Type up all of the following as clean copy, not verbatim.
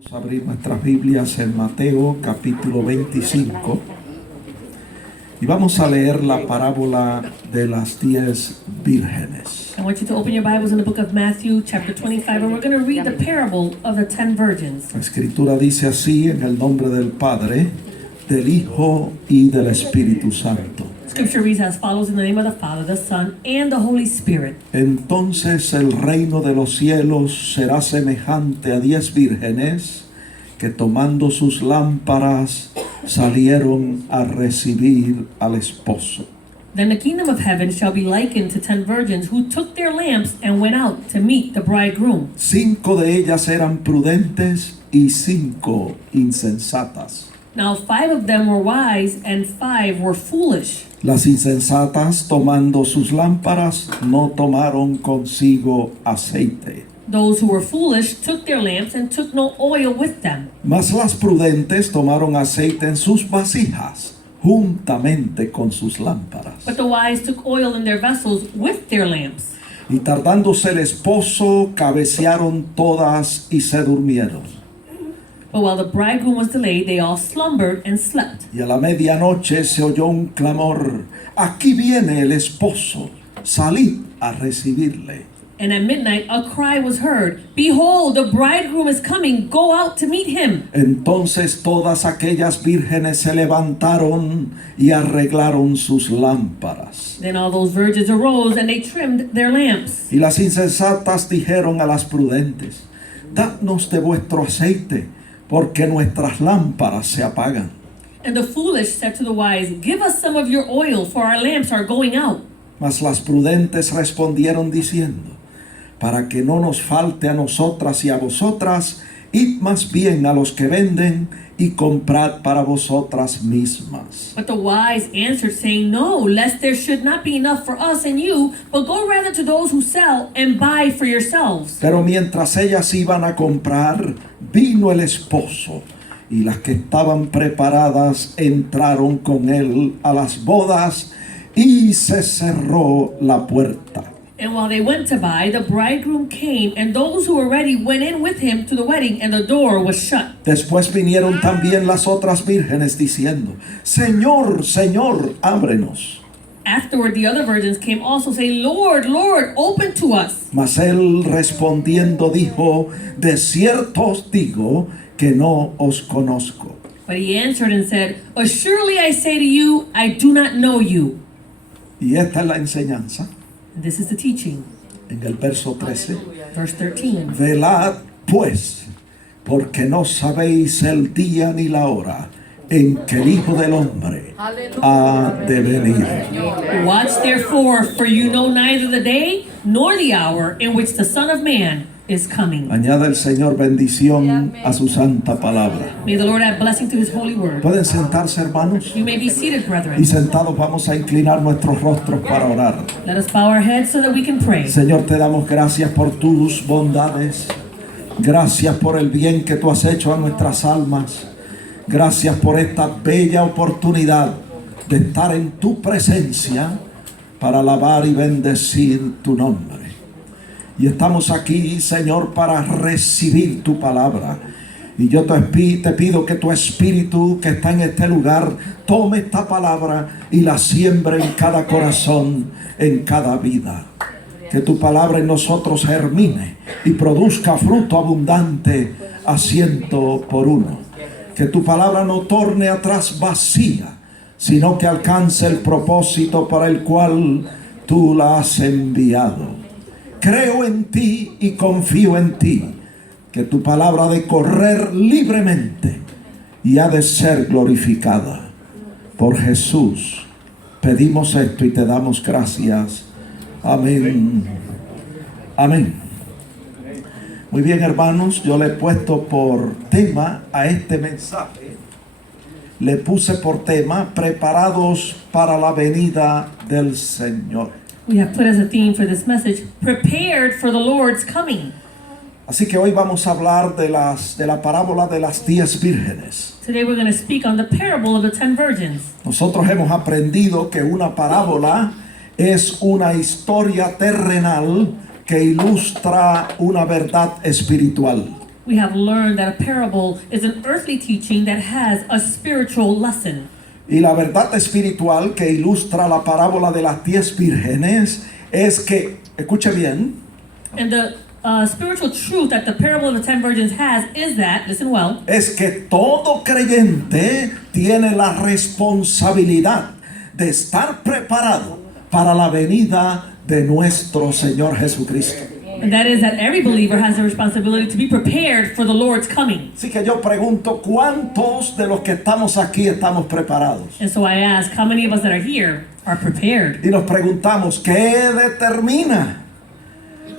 Vamos a abrir nuestras Biblias en Mateo capítulo 25 y vamos a leer la parábola de las 10 vírgenes. I want you to open your Bibles in the book of Matthew, chapter 25, and we're going to read the parable of the 10 virgins. La escritura dice así: en el nombre del Padre, del Hijo y del Espíritu Santo. Scripture reads as follows: in the name of the Father, the Son, and the Holy Spirit. Entonces el reino de los cielos será semejante a 10 vírgenes que tomando sus lámparas salieron a recibir al esposo. Then the kingdom of heaven shall be likened to 10 virgins who took their lamps and went out to meet the bridegroom. 5 de ellas eran prudentes y 5 insensatas. Now 5 of them were wise and 5 were foolish. Las insensatas, tomando sus lámparas, no tomaron consigo aceite. Those who were foolish took their lamps and took no oil with them. Mas las prudentes tomaron aceite en sus vasijas, juntamente con sus lámparas. But the wise took oil in their vessels with their lamps. Y tardándose el esposo, cabecearon todas y se durmieron. But while the bridegroom was delayed, they all slumbered and slept. Y a la medianoche se oyó un clamor: aquí viene el esposo, salid a recibirle. And at midnight a cry was heard, behold, the bridegroom is coming, go out to meet him. Entonces todas aquellas vírgenes se levantaron y arreglaron sus lámparas. Then all those virgins arose and they trimmed their lamps. Y las insensatas dijeron a las prudentes: dadnos de vuestro aceite, porque nuestras lámparas se apagan. And the foolish said to the wise, give us some of your oil, for our lamps are going out. Mas las prudentes respondieron diciendo: para que no nos falte a nosotras y a vosotras, id más bien a los que venden y comprad para vosotras mismas. But the wise answered, saying, no, lest there should not be enough for us and you, but go rather to those who sell and buy for yourselves. Pero mientras ellas iban a comprar, vino el esposo, y las que estaban preparadas entraron con él a las bodas, y se cerró la puerta. And while they went to buy, the bridegroom came, and those who were ready went in with him to the wedding, and the door was shut. Después vinieron también las otras vírgenes diciendo: Señor, Señor, ábrenos. Afterward, the other virgins came also, saying, Lord, Lord, open to us. Mas él respondiendo dijo: de cierto os digo que no os conozco. But he answered and said, assuredly I say to you, I do not know you. Y esta es la enseñanza. And this is the teaching. En el verso 13. Verse 13. Velad pues, porque no sabéis el día ni la hora en que el Hijo del Hombre ha de venir. Watch therefore, for you know neither the day nor the hour in which the Son of Man is coming. Añada el Señor bendición a su santa palabra. May the Lord add blessing to his holy word. Pueden sentarse, hermanos, You may be seated, y brethren. sentados vamos a inclinar nuestros rostros para orar. Let us bow our heads so that we can pray. Señor, te damos gracias por tus bondades. Gracias por el bien que tú has hecho a nuestras almas. Gracias por esta bella oportunidad de estar en tu presencia para alabar y bendecir tu nombre. Y estamos aquí, Señor, para recibir tu palabra. Y yo te pido que tu Espíritu que está en este lugar tome esta palabra y la siembre en cada corazón, en cada vida. Que tu palabra en nosotros germine y produzca fruto abundante a 100%. Que tu palabra no torne atrás vacía, sino que alcance el propósito para el cual tú la has enviado. Creo en ti y confío en ti, que tu palabra ha de correr libremente y ha de ser glorificada. Por Jesús pedimos esto y te damos gracias. Amén. Amén. Muy bien, hermanos, yo le he puesto por tema a este mensaje. Le puse por tema: preparados para la venida del Señor. We have put as a theme for this message, prepared for the Lord's coming. Así que hoy vamos a hablar de la parábola de las 10 vírgenes. Today we're going to speak on the parable of the 10 virgins. Nosotros hemos aprendido que una parábola es una historia terrenal que ilustra una verdad espiritual. we have learned that a parable is an earthly teaching that has a spiritual lesson. Y la verdad espiritual que ilustra la parábola de las 10 vírgenes es que, escuche bien, And the spiritual truth that the parable of the 10 virgins has is that, listen well, es que todo creyente tiene la responsabilidad de estar preparado para la venida de nuestro Señor Jesucristo. and that is that every believer has the responsibility to be prepared for the Lord's coming. Así que yo pregunto, ¿cuántos de los que estamos aquí estamos preparados? And so I ask, how many of us that are here are prepared? Y nos preguntamos, ¿qué determina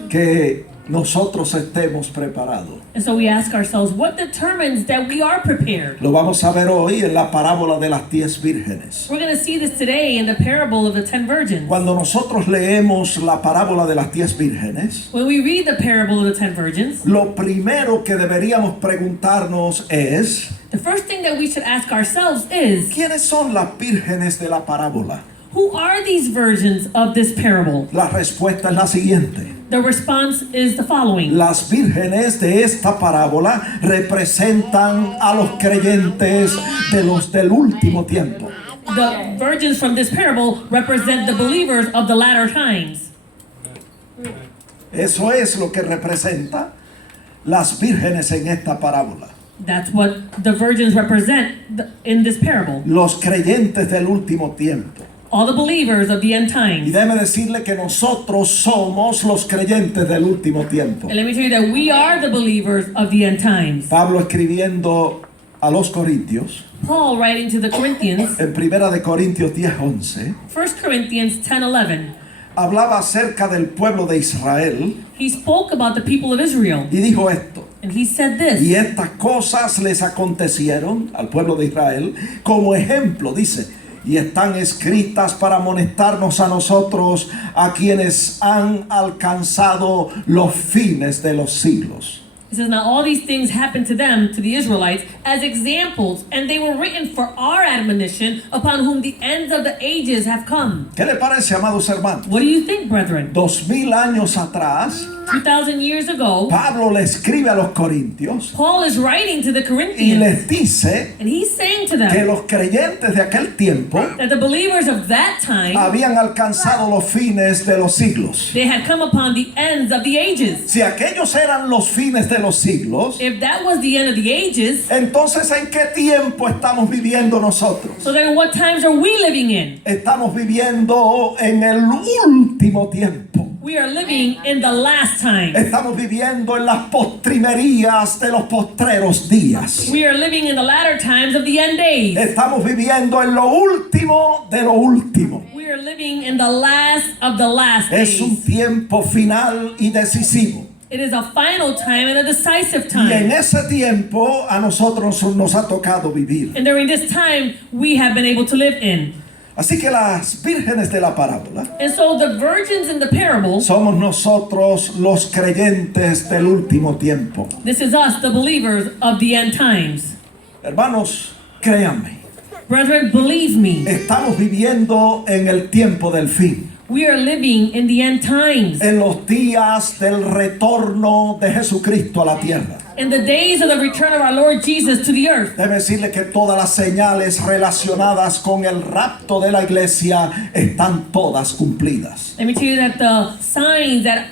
que nosotros estemos preparados? And so we ask ourselves, what determines that we are prepared? Lo vamos a ver hoy en la parábola de las 10 vírgenes. We're going to see this today in the parable of the 10 virgins. Cuando nosotros leemos la parábola de las 10 vírgenes, When we read the parable of the 10 virgins, lo primero que deberíamos preguntarnos es, the first thing that we should ask ourselves is, ¿quiénes son las vírgenes de la parábola? who are these virgins of this parable? La respuesta es la siguiente. The response is the following. Las vírgenes de esta parábola representan a los creyentes de los del último tiempo. The virgins from this parable represent the believers of the latter times. Eso es lo que representa las vírgenes en esta parábola. That's what the virgins represent in this parable. Los creyentes del último tiempo. All the believers of the end Y times. déjeme decirle que nosotros somos los creyentes del último tiempo. And let me tell you that we are the believers of the end times. Pablo escribiendo a los Corintios, Paul writing to the Corinthians, en 1 de Corintios 10:11, 1 Corinthians 10:11, hablaba acerca del pueblo de Israel he spoke about the people of Israel. y dijo esto: And he said y this, estas cosas les acontecieron al pueblo de Israel como ejemplo, dice, y están escritas para amonestarnos a nosotros, a quienes han alcanzado los fines de los siglos. He says, now all these things happened to them, to the Israelites, as examples, and they were written for our admonition, upon whom the ends of the ages have come. ¿Qué le parece, amados hermanos? What do you think, brethren? 2000 años atrás, 2,000 years ago, Pablo le escribe a los corintios Paul is writing to the y Corinthians, les dice and he's saying to que them los creyentes de aquel tiempo that the believers of that time, habían alcanzado los fines de los siglos. they had come upon the ends of the ages. Si aquellos eran los fines de los siglos, If that was the end of the ages, entonces ¿en qué tiempo estamos viviendo nosotros? so then what times are we living in? Estamos viviendo en el último tiempo. We are living in the last time. Estamos viviendo en las postrimerías de los postreros días. We are living in the latter times of the end days. Estamos viviendo en lo último de lo último. We are living in the last of the last Es un days. tiempo final y decisivo. It is a final time and a decisive Y en time. ese tiempo a nosotros nos ha tocado vivir. And during this time, we have been able to live in. Así que las vírgenes de la parábola And so the virgins in the parable, somos nosotros los creyentes del último tiempo. this is us, the believers of the end times. Hermanos, créanme, Brethren, believe me, estamos viviendo en el tiempo del fin. we are living in the end times. En los días del retorno de Jesucristo a la tierra. In the days of the return of our Lord Jesus to the earth. Debe decirle que todas las señales relacionadas con el rapto de la iglesia están todas cumplidas. Let me tell you that the signs that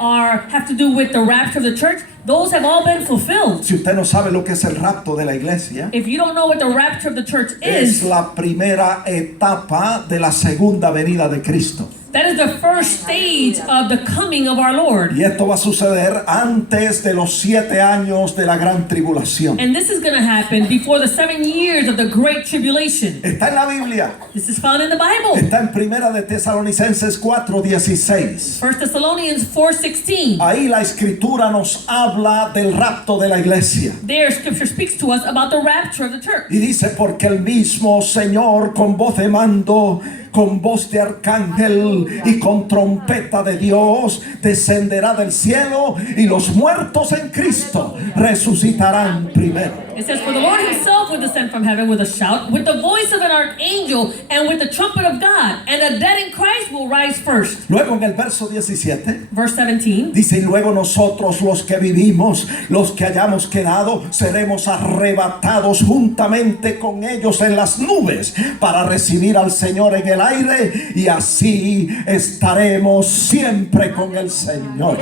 have to do with the rapture of the church, those have all been fulfilled. Si usted no sabe lo que es el rapto de la iglesia, If you don't know what the rapture of the church es is, la primera etapa de la segunda venida de Cristo. that is the first stage of the coming of our Lord. Y esto va a suceder antes de los 7 años de la gran tribulación. And this is going to happen before the 7 years of the Great Tribulation. Está en la Biblia. This is found in the Bible. Está en Primera de Tesalonicenses 4:16. 1 Thessalonians 4:16. Ahí la escritura nos habla del rapto de la iglesia. There, Scripture speaks to us about the rapture of the church. Y dice, porque el mismo Señor con voz de mando con voz de arcángel y con trompeta de Dios, descenderá del cielo y los muertos en Cristo resucitarán primero. It says, for the Lord himself will descend from heaven with a shout, with the voice of an archangel, and with the trumpet of God, and the dead in Christ will rise first. Luego en el verso 17 Verse 17. dice, y luego nosotros los que vivimos, los que hayamos quedado, seremos arrebatados juntamente con ellos en las nubes para recibir al Señor en el aire, y así estaremos siempre con el Señor.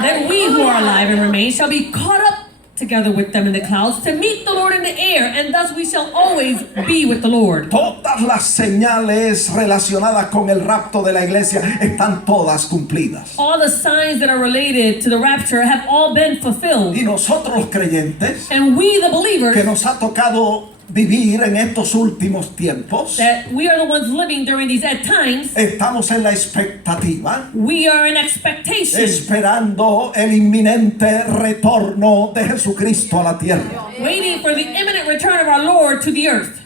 Then we who are alive and remain shall be caught up together with them in the clouds to meet the Lord in the air, and thus we shall always be with the Lord. Todas las señales relacionadas con el rapto de la iglesia están todas cumplidas. All the signs that are related to the rapture have all been fulfilled. Y nosotros los creyentes, And we, the believers, que nos ha tocado vivir en estos últimos tiempos, that we are the ones living during these end times, estamos en la expectativa, we are in expectation, esperando el inminente retorno de Jesucristo a la tierra. waiting for the imminent return of our Lord to the earth.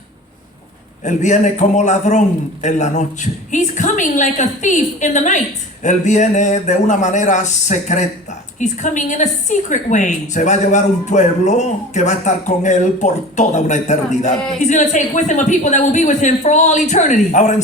Él viene como ladrón en la noche. He's coming like a thief in the night. Él viene de una manera secreta. He's coming in a secret way. Se va a llevar un pueblo que va a estar con él por toda una eternidad. He's going to take with him a people that will be with him for all eternity. Ahora en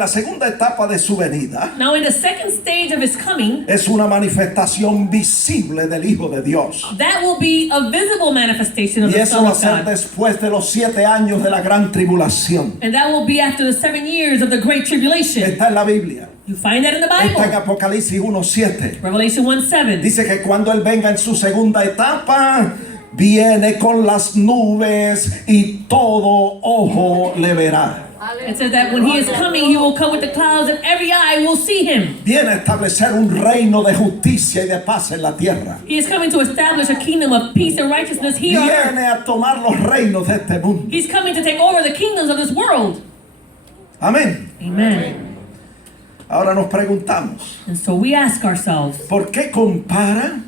la segunda etapa de su venida, Now in the second stage of his coming, es una manifestación visible del Hijo de Dios. that will be a visible manifestation of Y the eso Son va a of ser God. después de los 7 años de la gran tribulación. And that will be after the 7 years of the Great Tribulation. Está en la Biblia. You find that in the Está en Bible. Apocalipsis 1:7. Revelation 1:7. Dice que cuando Él venga en su segunda etapa, viene con las nubes y todo ojo le verá. It says that when he is coming, he will come with the clouds and every eye will see him. Viene a establecer un reino de justicia y de paz en la tierra. He is coming to establish a kingdom of peace and righteousness here on earth. Viene a tomar los reinos de este mundo. He's coming to take over the kingdoms of this world. Amén. Amen. Ahora nos preguntamos, And so we ask ourselves, ¿por qué compara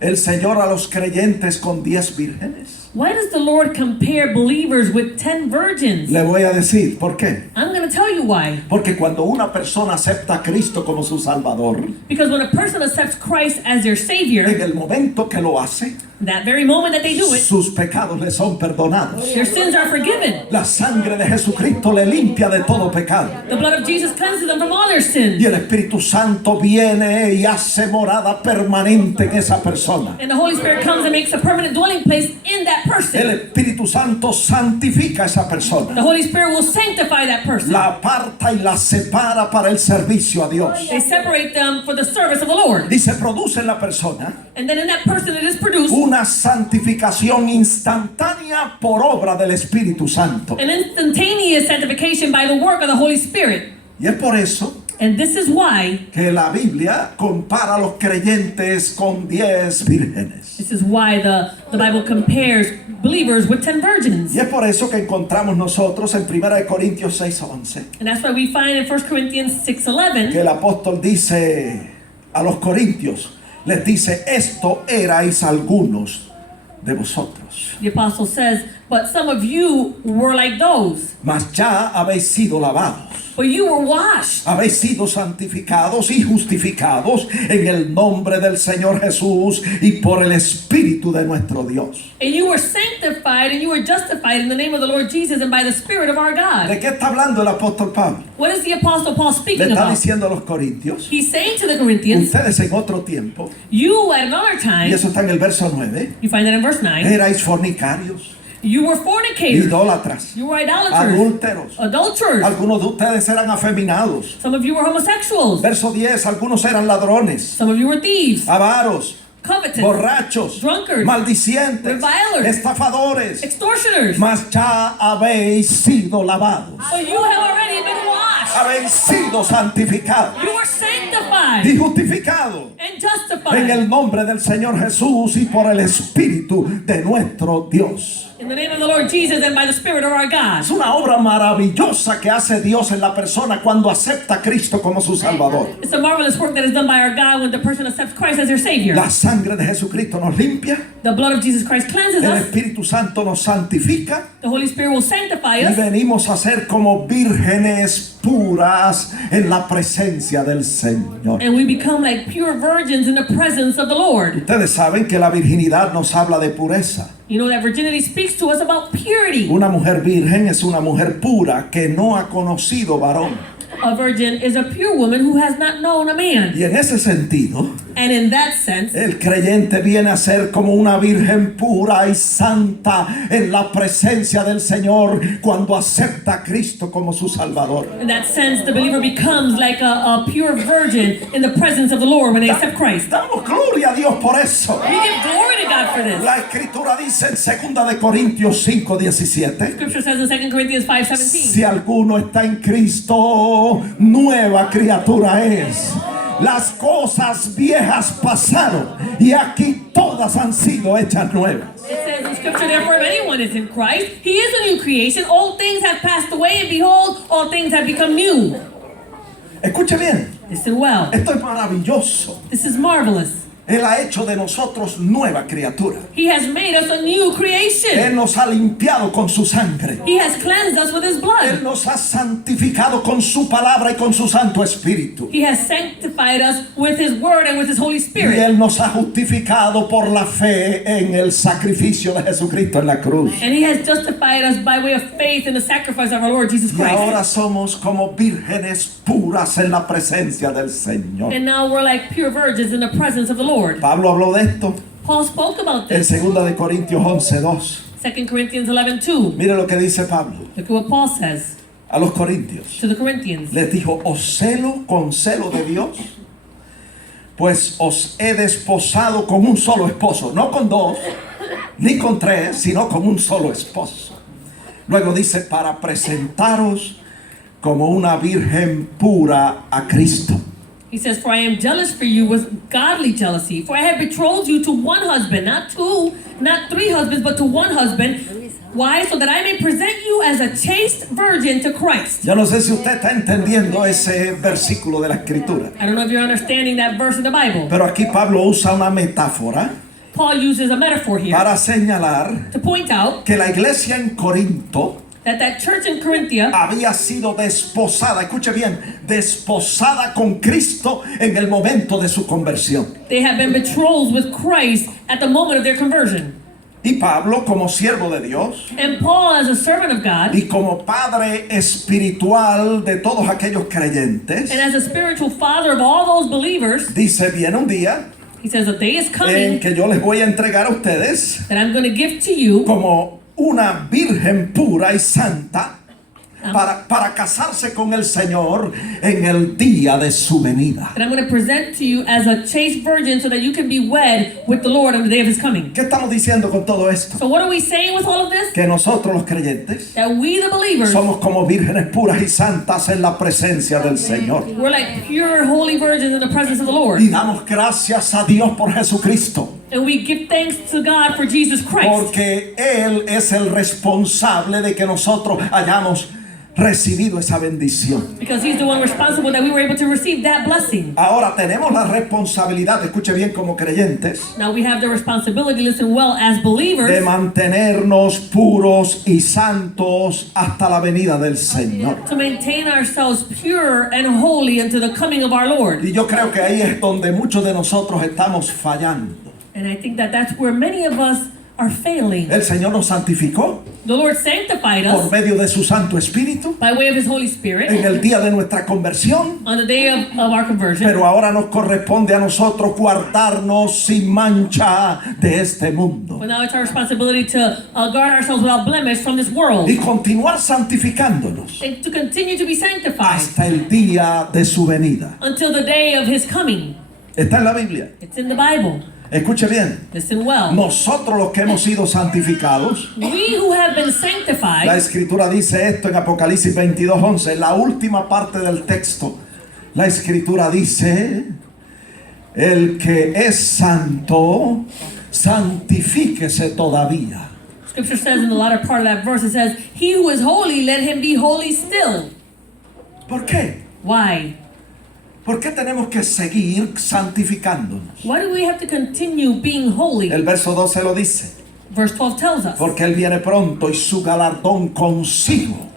el Señor a los creyentes con 10 vírgenes? why does the Lord compare believers with 10 virgins? Le voy a decir por qué. I'm going to tell you why. Porque cuando una persona acepta a Cristo como su Salvador, Because when a person accepts Christ as their Savior, en el momento que lo hace, that very moment that they do it, sus pecados le son perdonados. their sins are forgiven. La sangre de Jesucristo le limpia de todo pecado. The blood of Jesus cleanses them from all their sins. Y el Espíritu Santo viene y hace morada permanente en esa persona. And the Holy Spirit comes and makes a permanent dwelling place in that El person. Espíritu Santo santifica a esa persona. The Holy Spirit will sanctify that person. La aparta y la separa para el servicio a Dios. They separate them for the service of the Lord. Y se produce en la persona And then in that person it is produced una santificación instantánea por obra del Espíritu Santo. an instantaneous sanctification by the work of the Holy Spirit. Y es por eso And this is why, que la Biblia compara a los creyentes con 10 vírgenes. this is why the Bible compares believers with 10 virgins. Y es por eso que encontramos nosotros en 1 de Corintios 6:11 And that's why we find in 1 Corinthians que 6:11, el apóstol dice a los corintios, les dice, esto erais algunos de vosotros, the apostle says, but some of you were like those, mas ya habéis sido lavados, but you were washed. habéis sido santificados y justificados en el nombre del Señor Jesús y por el Espíritu de nuestro Dios. And you were sanctified and you were justified in the name of the Lord Jesus and by the Spirit of our ¿De God. qué está hablando el apóstol Pablo? What is the apostle Paul Le speaking está about? diciendo a los corintios, He's saying to the Corinthians, ustedes en otro tiempo, you at another y time, eso está en el verso 9, you find that in verse 9, erais fornicarios, you were fornicators, idólatras, you were idolaters, adúlteros. adulterers, Algunos de ustedes eran afeminados. some of you were homosexuals, Verso 10, algunos eran ladrones, some of you were thieves, avaros, covetous, borrachos, drunkards, maldicientes, revilers, estafadores. extortioners. Mas ya habéis sido lavados, But you have already been washed. habéis sido santificados You are sanctified y justificados and en justified el nombre del Señor Jesús y por el Espíritu de nuestro Dios. In the name of the Lord Jesus and by the Spirit of our God. Es una obra maravillosa que hace Dios en la persona cuando acepta a Cristo como su Salvador. It's a marvelous work that is done by our God when the person accepts Christ as their Savior. La sangre de Jesucristo nos limpia, The blood of Jesus Christ cleanses el us. Espíritu Santo nos santifica The Holy Spirit will sanctify y us. venimos a ser como vírgenes puras en la presencia del Señor. And we become like pure virgins in the presence of the Lord. Ustedes saben que la virginidad nos habla de pureza. You know that virginity speaks to us about purity. Una mujer virgen es una mujer pura que no ha conocido varón. A virgin is a pure woman who has not known a man. Y en ese sentido, And in that sense, el creyente viene a ser como una virgen pura y santa en la presencia del Señor cuando acepta a Cristo como su Salvador. in that sense, the believer becomes like a pure virgin in the presence of the Lord when they accept Christ. Damos gloria a Dios por eso. We give glory to God for this. La Escritura dice en 2 de Corintios 5:17. Scripture says in 2 Corinthians 5:17. Si alguno está en Cristo, nueva criatura es. Las cosas viejas pasaron y aquí todas han sido hechas nuevas. It says in Scripture, therefore, if anyone is in Christ, he is a new creation. All things have passed away, and behold, all things have become new. Escuche bien, Listen well. esto es maravilloso. This is marvelous. Él ha hecho de nosotros nueva criatura. He has made us a new creation. Él nos ha limpiado con su sangre. He has cleansed us with his Él blood. nos ha santificado con su palabra y con su Santo Espíritu. He has sanctified us with his word and with his Holy Y Spirit. Él nos ha justificado por la fe en el sacrificio de Jesucristo en la cruz. And he has justified us by way of faith in the sacrifice of our Lord Jesus Y ahora Christ. somos como vírgenes puras en la presencia del Señor. And now we're like pure virgins in the presence of the Lord. Pablo habló de esto Paul spoke about en this. 2 de Corintios 11:2. 2 Corinthians 11:2. Mire lo que dice Pablo Look at what Paul says a los corintios. to the Corinthians. Les dijo, os celo con celo de Dios, pues os he desposado con un solo esposo, no con dos, ni con tres, sino con un solo esposo. Luego dice, para presentaros como una virgen pura a Cristo. He says, for I am jealous for you with godly jealousy. For I have betrothed you to one husband, not two, not three husbands, but to one husband. Why? So that I may present you as a chaste virgin to Christ. Yo no sé si usted está entendiendo ese versículo de la Escritura, I don't know if you're understanding that verse in the Bible. pero aquí Pablo usa una metáfora Paul uses a metaphor here para señalar to point out que la iglesia en Corinto that church in Corinthia había sido desposada, escuche bien, desposada con Cristo en el momento de su conversión. they have been betrothed with Christ at the moment of their conversion. Y Pablo, como siervo de Dios And Paul, as a servant of God, y como padre espiritual de todos aquellos creyentes, and as a spiritual father of all those believers, dice, viene un día he says, a day is en coming que yo les voy a entregar a ustedes that I'm going to give to you como una virgen pura y santa para casarse con el Señor en el día de su venida. that I'm going to present to you as a chaste virgin so that you can be wed with the Lord on the day of his coming. ¿Qué estamos diciendo con todo esto? So what are we saying with all of this? Que nosotros los creyentes That we the believers, somos como vírgenes puras y santas en la presencia del Señor. we're like pure holy virgins in the presence of the Lord. Y damos gracias a Dios por Jesucristo, And we give thanks to God for Jesus Christ. porque Él es el responsable de que nosotros hayamos recibido esa bendición. Because he's the one responsible that we were able to receive that blessing. Ahora tenemos la responsabilidad, escuche bien, como creyentes, Now we have the responsibility, listen well, as de believers, mantenernos puros y santos hasta la venida del Señor. to maintain ourselves pure and holy until the coming of our Lord. Y yo creo que ahí es donde muchos de nosotros estamos fallando. And I think that that's where many of us are failing. El Señor nos santificó The Lord sanctified por us medio de su Santo Espíritu by way of his Holy en Spirit el día de nuestra conversión, on the day of our conversion. pero ahora nos corresponde a nosotros guardarnos sin mancha de este mundo But now it's our responsibility to guard ourselves without blemish from this world. y continuar santificándonos And to continue to be sanctified hasta el día de su venida. until the day of his coming. Está en la Biblia. It's in the Bible. Escuche bien, Listen well. nosotros los que hemos sido santificados, We who have been la sanctified, Escritura dice esto en Apocalipsis 22:11, la última parte del texto. La Escritura dice, el que es santo, santifíquese todavía. Scripture says in the latter part of that verse, it says, "He who is holy, let him be holy still." ¿Por qué? Why? ¿Por qué tenemos que seguir santificándonos? Why do we have to continue being holy? El verso 12 lo dice. Verse 12 tells us. Porque Él viene pronto y su galardón consigo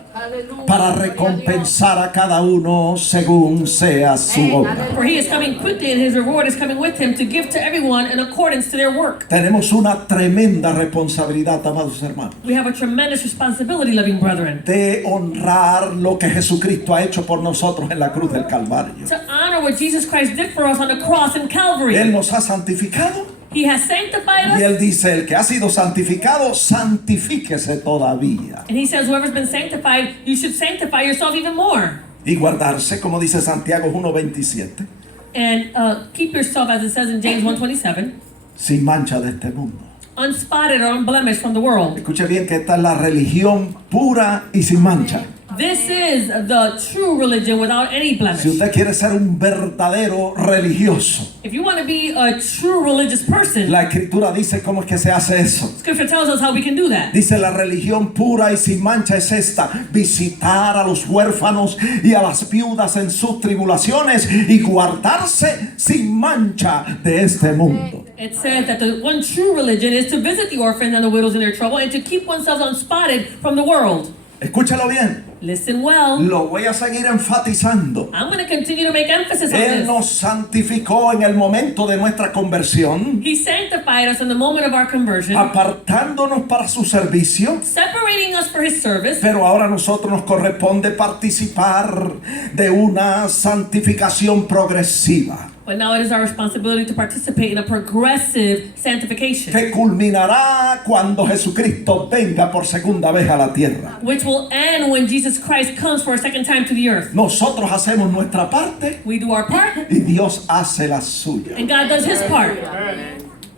para recompensar a cada uno según sea su obra. For he is coming quickly, and his reward is coming with him to give to everyone in accordance to their work. Tenemos una tremenda responsabilidad, amados hermanos, We have a tremendous responsibility, loving brethren, de honrar lo que Jesucristo ha hecho por nosotros en la cruz del Calvario. to honor what Jesus Christ did for us on the cross in Calvary. Él nos ha santificado He has sanctified y us, Él dice, el que ha sido santificado, santifíquese todavía. and he says, whoever's been sanctified, you should sanctify yourself even more. Y guardarse, como dice Santiago 1:27, And keep yourself, as it says in James 1:27, sin mancha de este mundo. unspotted or unblemished from the world. Escuche bien que esta es la religión pura y sin mancha. This is the true religion without any Si blemish. usted quiere ser un verdadero religioso, If you want to be a true religious person, la Escritura dice cómo es que se hace eso. Scripture tells us how we can do that. Dice, la religión pura y sin mancha es esta: visitar a los huérfanos y a las viudas en sus tribulaciones y guardarse sin mancha de este mundo. It says that the one true religion is to visit the orphans and the widows in their trouble and to keep oneself unspotted from the world. Escúchalo bien, Listen well. lo voy a seguir enfatizando. I'm going to continue to make emphasis on Él this. nos santificó en el momento de nuestra conversión, He sanctified us in the moment of our conversion, apartándonos para su servicio. separating us for his service. Pero ahora a nosotros nos corresponde participar de una santificación progresiva But now it is our responsibility to participate in a progressive sanctification, que culminará cuando Jesucristo venga por segunda vez a la tierra. which will end when Jesus Christ comes for a second time to the earth. Nosotros hacemos nuestra parte We do our part, y Dios hace la suya. and God does his part.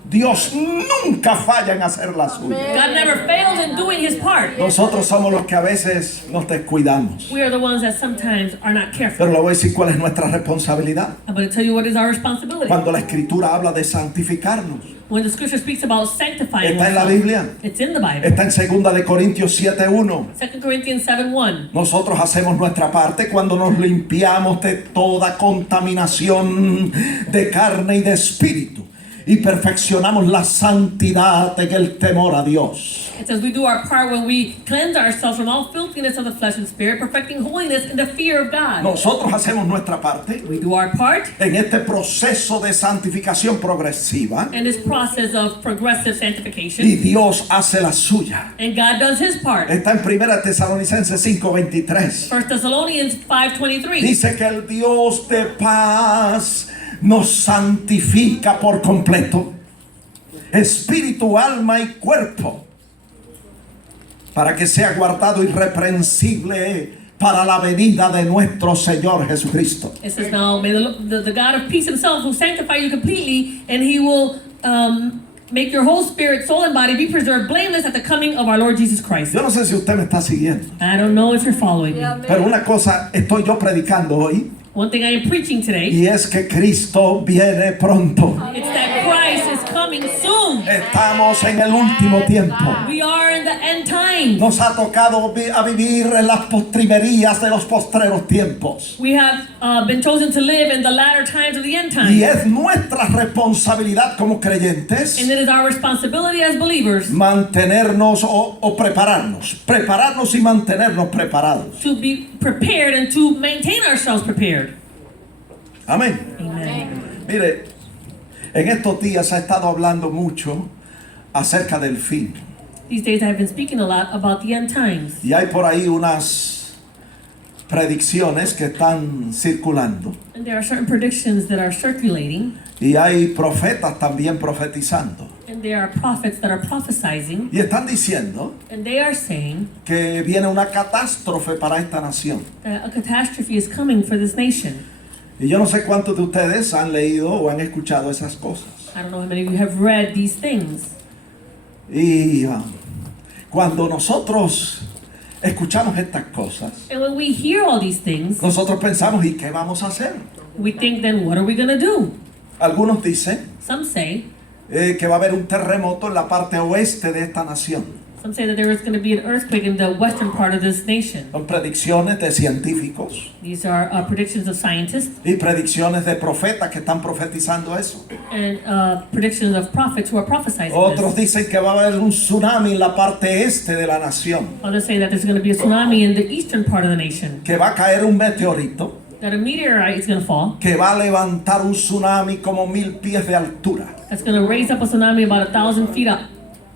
Dios nunca falla en hacer la suya. God never fails in doing his part. Nosotros somos los que a veces nos descuidamos. We are the ones that sometimes are not careful. Pero le voy a decir cuál es nuestra responsabilidad. I'm going to tell you what is our responsibility. Cuando la Escritura habla de santificarnos, When the scripture speaks about sanctifying está en la oneself, Biblia. it's in the Bible. Está en 2 de Corintios 7:1. 2 Corinthians 7:1. Nosotros hacemos nuestra parte cuando nos limpiamos de toda contaminación de carne y de espíritu y perfeccionamos la santidad en el temor a Dios. It says we do our part when we cleanse ourselves from all filthiness of the flesh and spirit, perfecting holiness in the fear of God. Nosotros hacemos nuestra parte We do our part en este proceso de santificación progresiva in this process of progressive y sanctification, Dios hace la suya. and God does his part. Está en 1 Tesalonicenses 5:23. 1 Thessalonians 5:23. Dice que el Dios de paz nos santifica por completo, espíritu, alma y cuerpo, para que sea guardado irreprensible para la venida de nuestro Señor Jesucristo. It says, now may the God of peace himself who sanctify you completely, and he will make your whole spirit, soul, and body be preserved blameless at the coming of our Lord Jesus Christ. Yo no sé si usted me está siguiendo, I don't know if you're following me. pero una cosa estoy yo predicando hoy, One thing I am preaching today, y es que Cristo viene pronto. it's that Christ is coming soon. Estamos en el último tiempo. We are in the end times. Nos ha tocado a vivir en las postrimerías de los postreros tiempos. We have been chosen to live in the latter times of the end Y times. es nuestra responsabilidad como creyentes And it is our responsibility as believers mantenernos o prepararnos y mantenernos preparados. to be prepared and to maintain ourselves prepared. Amén. Amen. Mire, en estos días ha estado hablando mucho acerca del fin. These days I have been speaking a lot about the end times. Y hay por ahí unas predicciones que están circulando. And there are certain predictions that are circulating. Y hay profetas también profetizando. And there are prophets that are prophesying. Y están diciendo And they are saying que viene una catástrofe para esta nación. that a catastrophe is coming for this nation. Y yo no sé cuántos de ustedes han leído o han escuchado esas cosas. I don't know how many of you have read these things. Y cuando nosotros escuchamos estas cosas, And when we hear all these things, nosotros pensamos, ¿y qué vamos a hacer? we think, then what are we going to do? Algunos dicen Some say que va a haber un terremoto en la parte oeste de esta nación. Some say that there is going to be an earthquake in the western part of this nation. Son predicciones de científicos These are predictions of scientists y predicciones de profetas que están profetizando eso. and predictions of prophets who are prophesying Otros this. dicen que va a haber un tsunami en la parte este de la nación, Others say that there's going to be a tsunami in the eastern part of the nation. que va a caer un meteorito That a meteorite is going to fall. que va a levantar un tsunami como 1000 pies de altura That's going to raise up a tsunami about 1,000 feet up.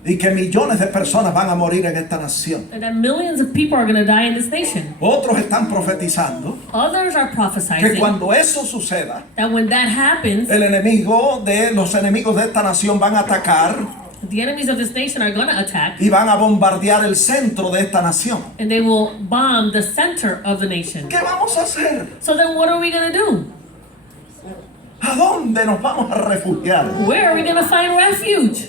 y que millones de personas van a morir en esta nación. And that millions of people are going to die in this nation. Otros están profetizando Others are que prophesying cuando eso suceda, that when that happens, los enemigos de esta nación van a atacar the enemies of this nation are going to attack y van a bombardear el centro de esta nación. and they will bomb the center of the nation. ¿Qué vamos a hacer? So then what are we going to do? ¿A dónde nos vamos a refugiar? Where are we going to find refuge?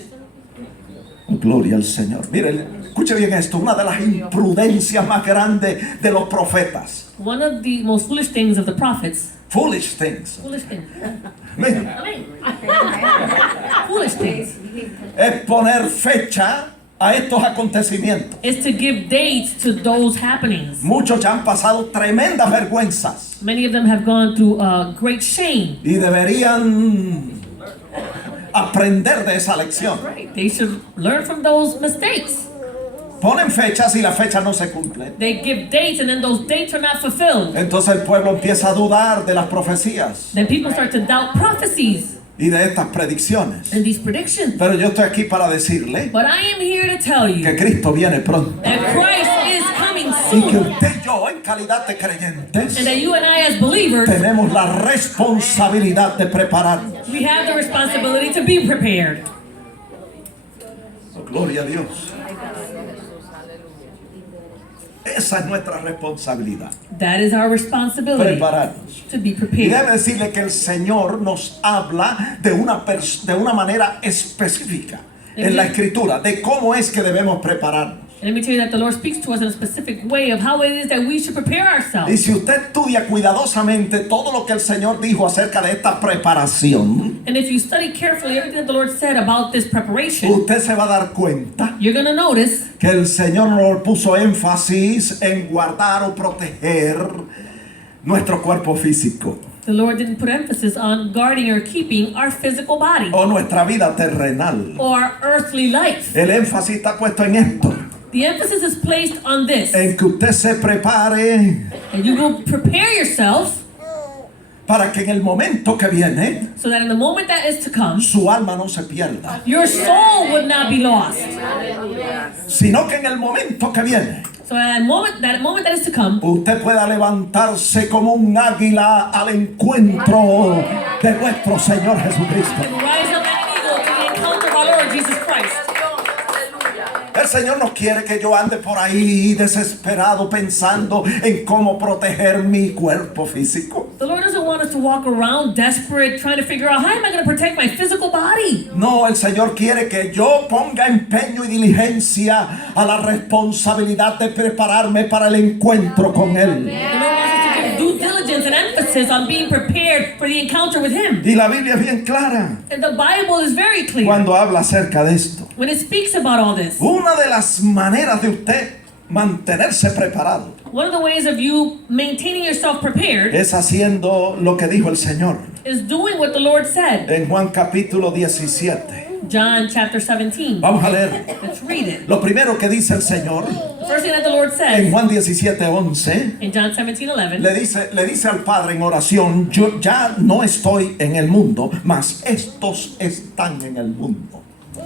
Oh, gloria al Señor. Miren, escuche bien esto, una de las imprudencias más grandes de los profetas. One of the most foolish things of the prophets, Foolish things. foolish things, Miren, foolish things, es poner fecha a estos acontecimientos. is to give dates to those happenings. Muchos ya han pasado tremendas vergüenzas Many of them have gone through great shame. y deberían aprender de esa lección. They should learn from those mistakes. Ponen fechas y las fechas no se cumplen. They give dates and then those dates are not fulfilled. Entonces el pueblo empieza a dudar de las profecías Then people start to doubt prophecies y de estas predicciones. and these predictions. Pero yo estoy aquí para decirle But I am here to tell que you Cristo viene pronto that Christ is coming y que soon. usted y yo en calidad de creyentes And that you and I as believers, tenemos la responsabilidad de prepararnos. we have the responsibility to be prepared. Oh, gloria a Dios. Esa es nuestra responsabilidad, That is our responsibility, prepararnos. to be Y prepared. debe decirle que el Señor nos habla de una manera específica en la Escritura, de cómo es que debemos prepararnos. And let me tell you that the Lord speaks to us in a specific way of how it is that we should prepare Y ourselves. si usted estudia cuidadosamente todo lo que el Señor dijo acerca de esta preparación, And if you study carefully everything that the Lord said about this preparation, usted se va a dar cuenta you're going to notice que el Señor nos puso énfasis en guardar o proteger nuestro cuerpo físico the Lord didn't put emphasis on guarding or keeping our physical body o nuestra vida terrenal. or our earthly life. El énfasis está puesto en esto, The emphasis is placed on this. en que usted se prepare And you will prepare yourself para que en el momento que viene so that in the moment that is to come, su alma no se pierda, your soul would not be lost. sino que en el momento que viene So at that moment that is to come, usted pueda levantarse como un águila al encuentro de nuestro Señor Jesucristo. and rise up like an eagle to the encounter of our Lord Jesus Christ. El Señor no quiere que yo ande por ahí desesperado pensando en cómo proteger mi cuerpo físico. The Lord doesn't want us to walk around desperate, trying to figure out how am I going to protect my physical body. No, el Señor quiere que yo ponga empeño y diligencia a la responsabilidad de prepararme para el encuentro con Él. The Lord wants us to give due diligence and emphasis on being prepared for the encounter with Him. Y la Biblia es bien clara And the Bible is very clear cuando habla acerca de esto. when it speaks about all this. Una de las maneras de usted mantenerse preparado One of the ways of you maintaining yourself prepared es haciendo lo que dijo el Señor is doing what the Lord said. en Juan capítulo 17. John chapter 17. Vamos a leer. Let's read it. Lo primero que dice el Señor The first thing that the Lord en says Juan 17:11 in John 17:11, le dice al Padre en oración: yo ya no estoy en el mundo, mas estos están en el mundo.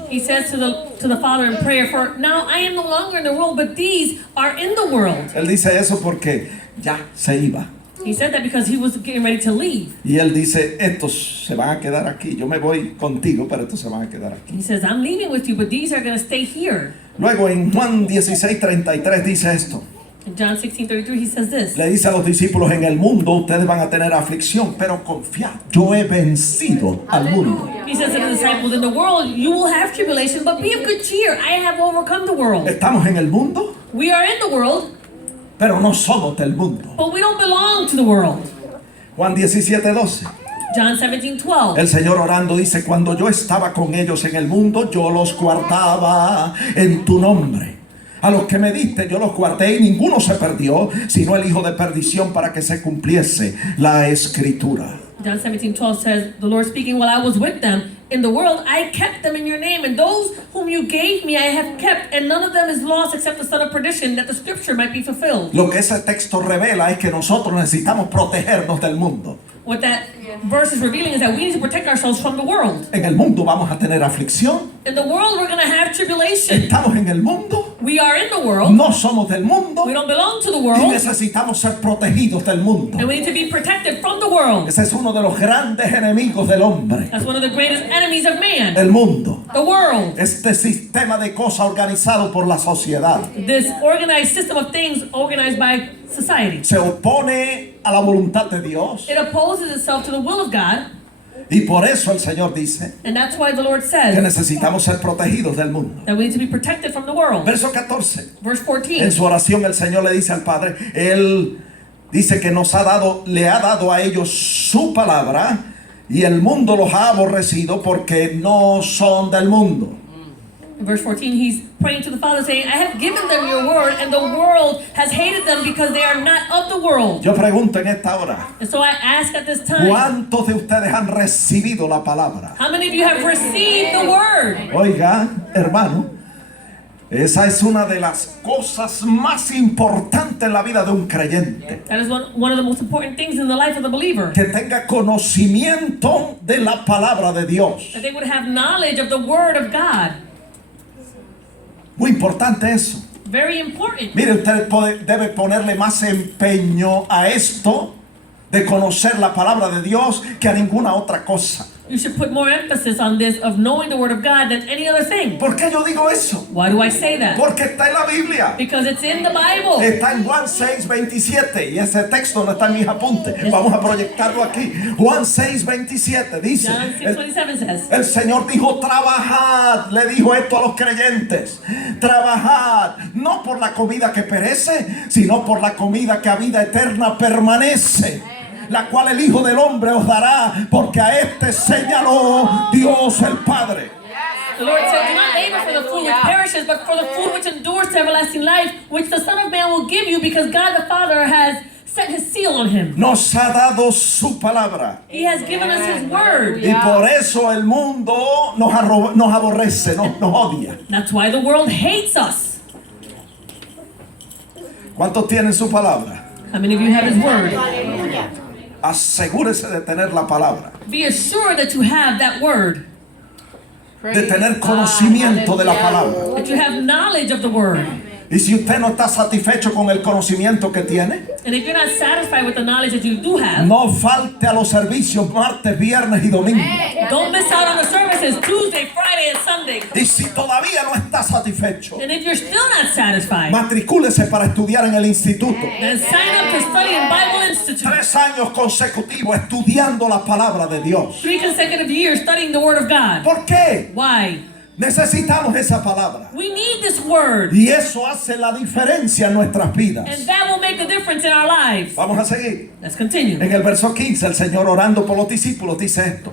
he says to the Father in prayer, for now I am no longer in the world, but these are in the world. Él dice eso porque ya se iba. He said that because he was getting ready to leave. Y él dice: estos se van a quedar aquí. Yo me voy contigo, pero estos se van a quedar aquí. He says, I'm leaving with you, but these are going to stay here. Luego en Juan 16:33 dice esto. In John 16:33, he says this. Le dice a los discípulos: en el mundo ustedes van a tener aflicción, pero confiad, yo he vencido al mundo. He says to the disciples, in the world you will have tribulation, but be of good cheer. I have overcome the world. Estamos en el mundo, We are in the world, pero no somos del mundo. but we don't belong to the world. Juan 17:12. John 17:12. El Señor orando dice: cuando yo estaba con ellos en el mundo, yo los guardaba en tu nombre. A los que me diste yo los guardé y ninguno se perdió, sino el hijo de perdición, para que se cumpliese la escritura. John 17:12 says, the Lord speaking, while I was with them in the world, I kept them in your name, and those whom you gave me I have kept, and none of them is lost except the son of perdition, that the scripture might be fulfilled. Lo que ese texto revela es que nosotros necesitamos protegernos del mundo. What that verse is revealing is that we need to protect ourselves from the world. En el mundo vamos a tener aflicción. In the world, we're going to have tribulation. Estamos en el mundo. We are in the world. No somos del mundo. We don't belong to the Y world. necesitamos ser protegidos del mundo. And we need to be protected from the world. Ese es uno de los grandes enemigos del hombre. That's one of the greatest enemies of man. El mundo. The world. Este sistema de cosas organizado por la sociedad. This organized system of things organized by society. Se opone a la voluntad de Dios. It opposes itself to the will of God. Y por eso el Señor dice And that's why the Lord que says necesitamos ser protegidos del mundo. that we need to be protected from the world. Verso 14. Verse En 14. su oración el Señor le dice al Padre, Él dice que le ha dado a ellos su palabra y el mundo los ha aborrecido porque no son del mundo. In verse 14, he's praying to the Father saying, I have given them your word and the world has hated them because they are not of the world. Yo pregunto en esta hora, And so I ask at this time, ¿cuántos de ustedes han recibido la palabra? how many of you have received the word? Oiga, hermano, esa es una de las cosas más importantes en la vida de un creyente. That is one of the most important things in the life of the believer. Que tenga conocimiento de la palabra de Dios. That they would have knowledge of the word of God. Muy importante eso. Very important. Mire, usted debe ponerle más empeño a esto de conocer la palabra de Dios que a ninguna otra cosa. You should put more emphasis on this of knowing the word of God than any other thing. ¿Por qué yo digo eso? Why do I say that? Porque está en la Biblia. Because it's in the Bible. Está en Juan 6:27 y ese texto no está en mis apuntes. Vamos a proyectarlo aquí. Juan 6:27 dice, John 6:27 says, el Señor dijo, trabajad, le dijo esto a los creyentes, trabajad, no por la comida que perece, sino por la comida que a vida eterna permanece, la cual el Hijo del Hombre os dará, porque a este señaló Dios el Padre. the Lord said, do not labor for the food which perishes, but for the food which endures to everlasting life, which the Son of Man will give you, because God the Father has set his seal on him. Nos ha dado su palabra. He has given us his word. Y por eso el mundo nos aborrece, nos odia. That's why the world hates us. ¿Cuántos tienen su palabra? How many of you have his word? Asegúrese de tener la palabra, Be assured that you have that word, de tener conocimiento de la palabra. that you have knowledge of the word. Y si usted no está satisfecho con el conocimiento que tiene, And if you're not satisfied with the knowledge that you do have, no falte a los servicios martes, viernes y domingo. don't miss out on the services Tuesday, Friday, and Sunday. Y si todavía no está satisfecho, And if you're still not satisfied, matricúlese para estudiar en el instituto. then sign up to study in Bible Institute. 3 años consecutivos estudiando la palabra de Dios. 3 consecutive years studying the word of God. ¿Por qué? Why? Necesitamos esa palabra. We need this word. Y eso hace la diferencia en nuestras vidas. And that will make the difference in our lives. Vamos a seguir. Let's continue. En el verso 15, el Señor orando por los discípulos dice esto: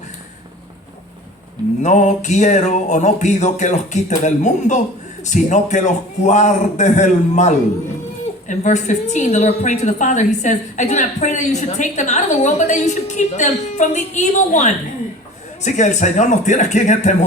no quiero o no pido que los quite del mundo, sino que los guarde del mal. In verse 15, the Lord praying to the Father, he says, I do not pray that you should take them out of the world, but that you should keep them from the evil one. Así que el Señor nos tiene aquí en este mundo